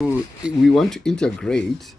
We want to integrate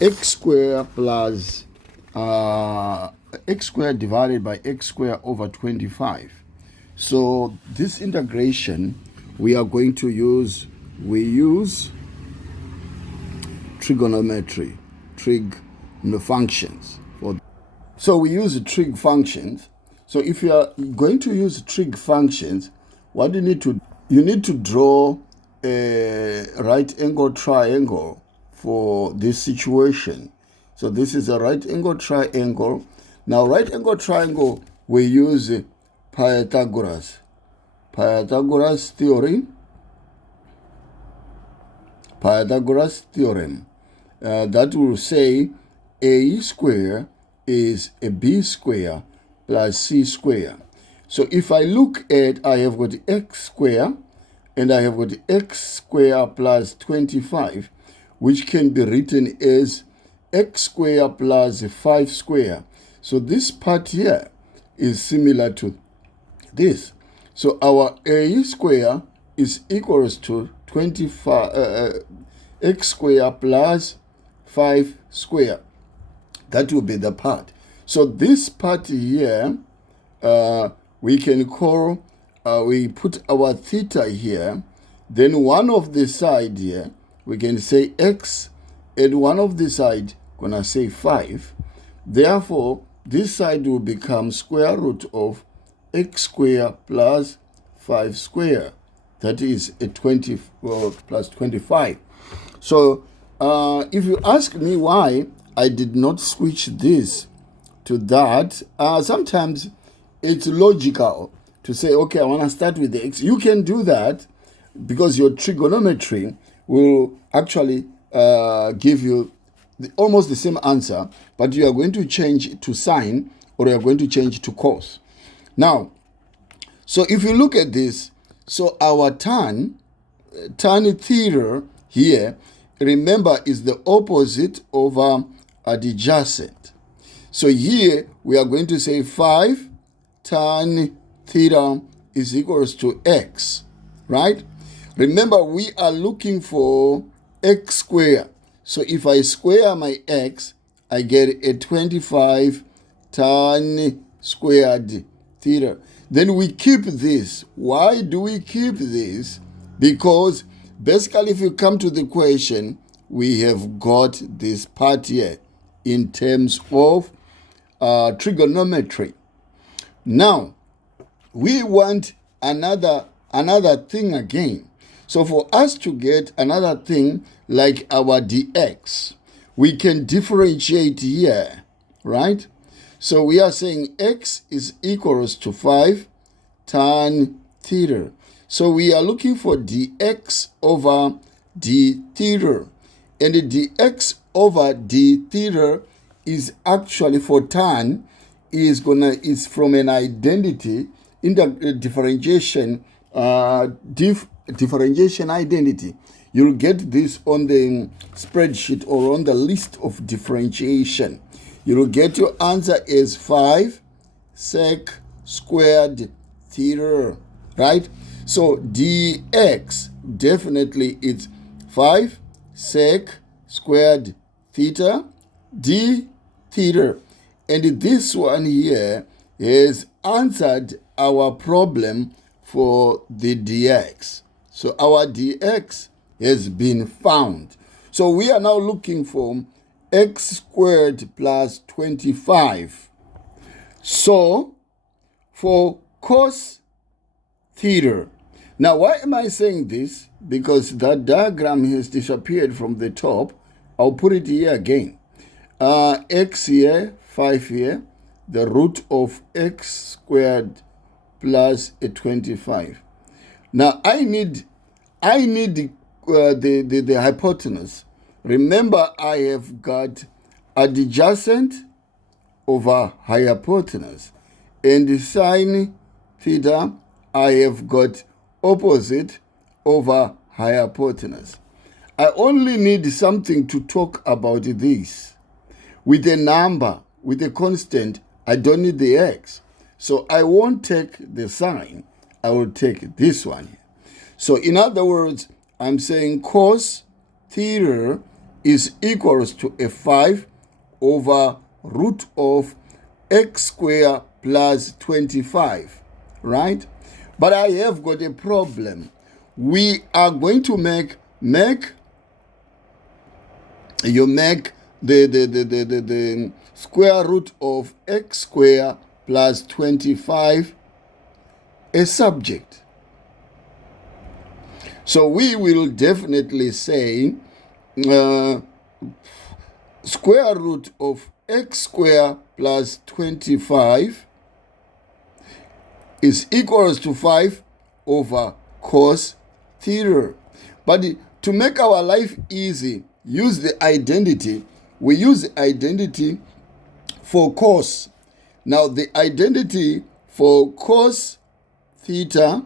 x squared plus x squared divided by x squared over 25. So this integration we are going to use, we use trigonometry, trig functions. So we use trig functions. So if you are going to use trig functions, what you need to draw a right angle triangle for this situation. So this is a right angle triangle. Now right angle triangle, we use Pythagoras theorem. That will say a square is a b square plus c square. So if I look at, I have got x square and I have got x square plus 25, which can be written as x square plus 5 square. So this part here is similar to this. So our a square is equals to 25 x square plus 5 square. That will be the part. So this part here, we can call, we put our theta here. Then one of the side here, we can say x, and one of the side, gonna say 5. Therefore, this side will become square root of x square plus 5 square. That is a 20 plus 25. So if you ask me why I did not switch this to that, sometimes it's logical to say, okay, I want to start with the x. You can do that because your trigonometry will actually give you almost the same answer, but you are going to change to sine or you are going to change to cos. Now, so if you look at this, so our tan theta here, remember, is the opposite over adjacent. So here we are going to say 5 tan theta is equals to x, right? Remember, we are looking for x squared. So if I square my x, I get a 25 tan squared theta. Then we keep this. Why do we keep this? Because basically, if you come to the question, we have got this part here in terms of trigonometry. Now, we want another thing again. So for us to get another thing like our dx, we can differentiate here, right? So we are saying x is equals to 5 tan theta. So we are looking for dx over d theta. And the dx over d theta is actually for tan is from an identity in the differentiation differentiation identity. You'll get this on the spreadsheet or on the list of differentiation. You'll get your answer is 5 sec squared theta, right? So dx definitely is 5 sec squared theta d theta. And this one here has answered our problem for the dx. So our dx has been found. So we are now looking for x squared plus 25. So for cos theta. Now, why am I saying this? Because that diagram has disappeared from the top. I'll put it here again. X here, 5 here, the root of x squared plus a 25. Now, I need the hypotenuse. Remember, I have got adjacent over hypotenuse. And the sine theta, I have got opposite over hypotenuse. I only need something to talk about this. With a number, with a constant, I don't need the x. So I won't take the sine. I will take this one. So in other words, I'm saying cos theta is equals to a 5 over root of x squared plus 25, right? But I have got a problem. We are going to make the square root of x squared plus 25 a subject. So we will definitely say square root of x squared plus 25 is equals to 5 over cos theta. But to make our life easy, use the identity. We use the identity for cos. Now the identity for cos theta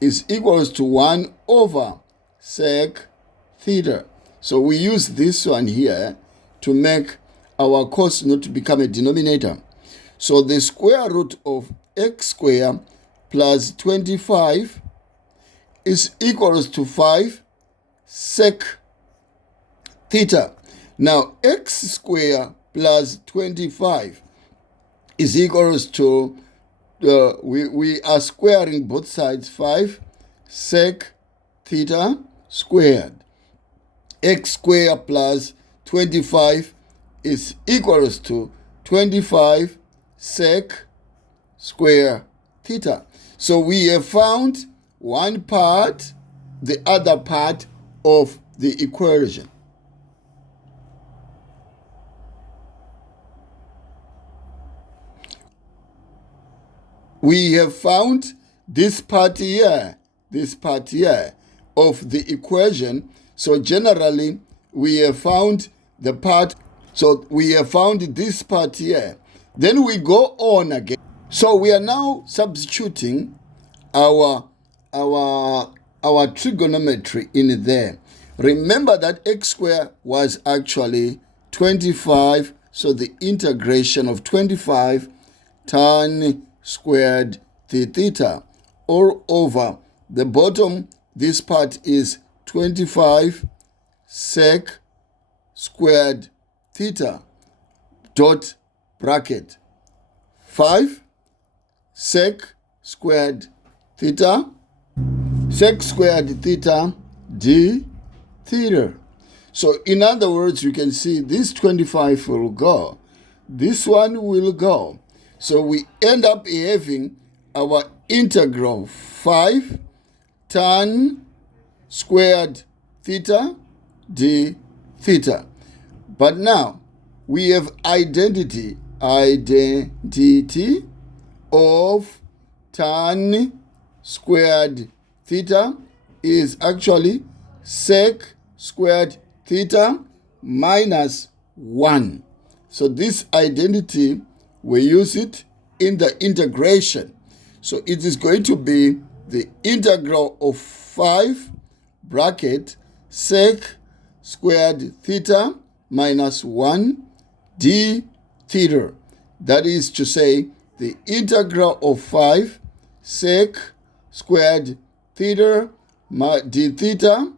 is equals to 1 over sec theta. So we use this one here to make our cos not to become a denominator. So the square root of x squared plus 25 is equals to 5 sec theta. Now x squared plus 25 is equals to, we are squaring both sides, 5 sec theta squared. X squared plus 25 is equals to 25 sec square theta. So we have found one part, the other part of the equation. We have found this part here of the equation. So generally, we have found the part, so we have found this part here. Then we go on again. So we are now substituting our trigonometry in there. Remember that x squared was actually 25. So the integration of 25 tan squared theta all over the bottom. This part is 25 sec squared theta dot bracket 5 sec squared theta d theta. So in other words, you can see this 25 will go, this one will go. So we end up having our integral 5 tan squared theta d theta. But now we have identity of tan squared theta is actually sec squared theta minus 1. So this identity, we use it in the integration. So it is going to be the integral of 5 bracket sec squared theta minus 1 d theta. That is to say, the integral of 5 sec squared theta d theta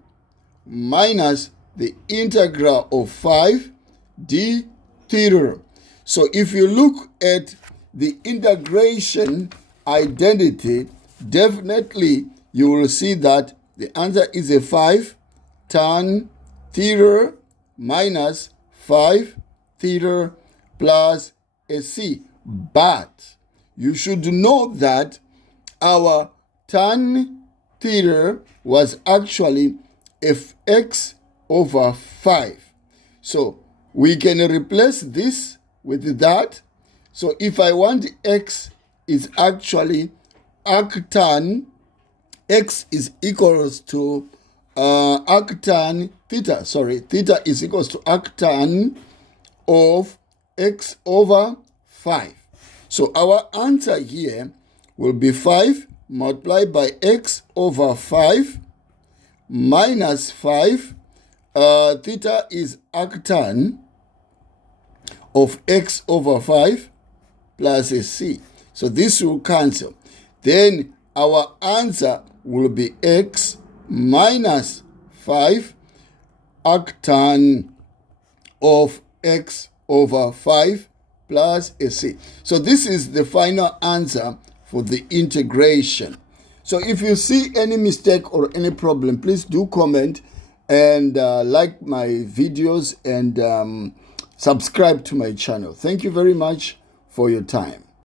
minus the integral of 5 d theta. So if you look at the integration identity, definitely you will see that the answer is a 5 tan theta minus 5 theta plus a c. But you should know that our tan theta was actually fx over 5. So we can replace this with that. So if I want x is actually arctan, x is equals to arctan theta. Sorry, theta is equals to arctan of x over 5. So our answer here will be 5 multiplied by x over 5 minus 5. Theta is arctan of x over 5 plus a c. So this will cancel. Then our answer will be x minus 5 arctan of x over 5 plus a c. So this is the final answer for the integration. So if you see any mistake or any problem, please do comment and like my videos and subscribe to my channel. Thank you very much for your time.